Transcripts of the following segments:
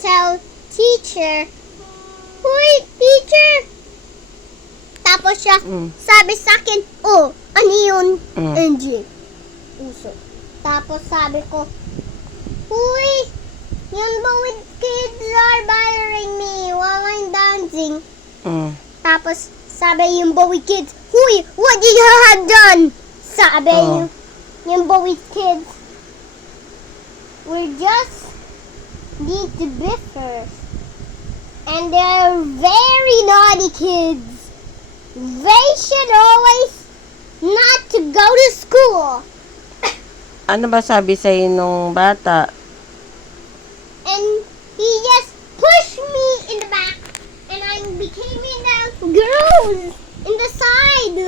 tell teacher, "Hoy, teacher!" Tapos siya, sabi sa akin, "Oh, ano yun, NJ?" Uso. Tapos sabi ko, "Hoy, yung bawid kids are bothering me while I'm dancing." Tapos sabi yung bawid kids, "Hoy, what did you have done?" Sabi yung bawid kids, "We just need to be first. And they're very naughty kids. They should always not to go to school." Ano ba sabi sa'yo nung bata? And he just pushed me in the back, and I became in the girls in the side.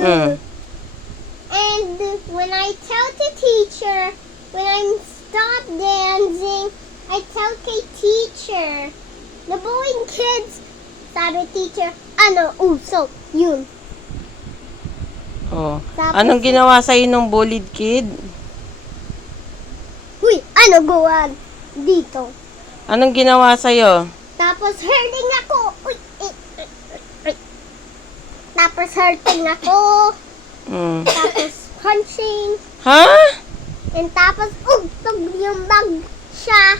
And when I tell the teacher, when I'm stopped dancing, I tell kay teacher, the bullying kids, sabi teacher, ano, uso, yun. Tapos, Anong ginawa sa'yo nung bullied kid? Uy, ano gawan dito? Anong ginawa sa'yo? Tapos hurting ako. Uy, Tapos hurting ako. Tapos punching. Ha? And tapos ugtog yung bag siya.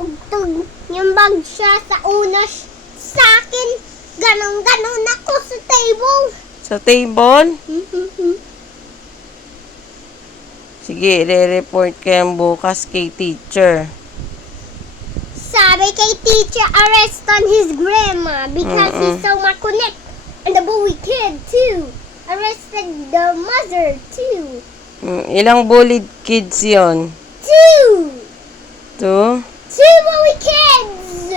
Ugtog yung bag siya sa unas sa akin. Ganon ako sa table. Sa table? Sige, re-report ko yan bukas kay teacher. Sabi kay teacher, arrest on his grandma because he's so makunik. And the bully kid too. Arrested the mother too. Ilang bullied kids yon? 2 2? bully kids.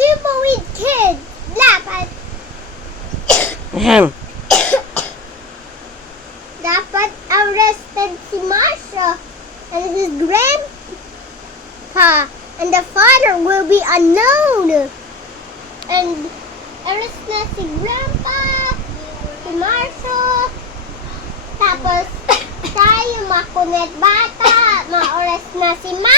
2 bully kids. Dapat dapat arrested si Marsha and his grandpa, and the father will be unknown. And arrest na si grandpa, si Marsha, tapos tayo makunet bata, ma-arrest na si Ma.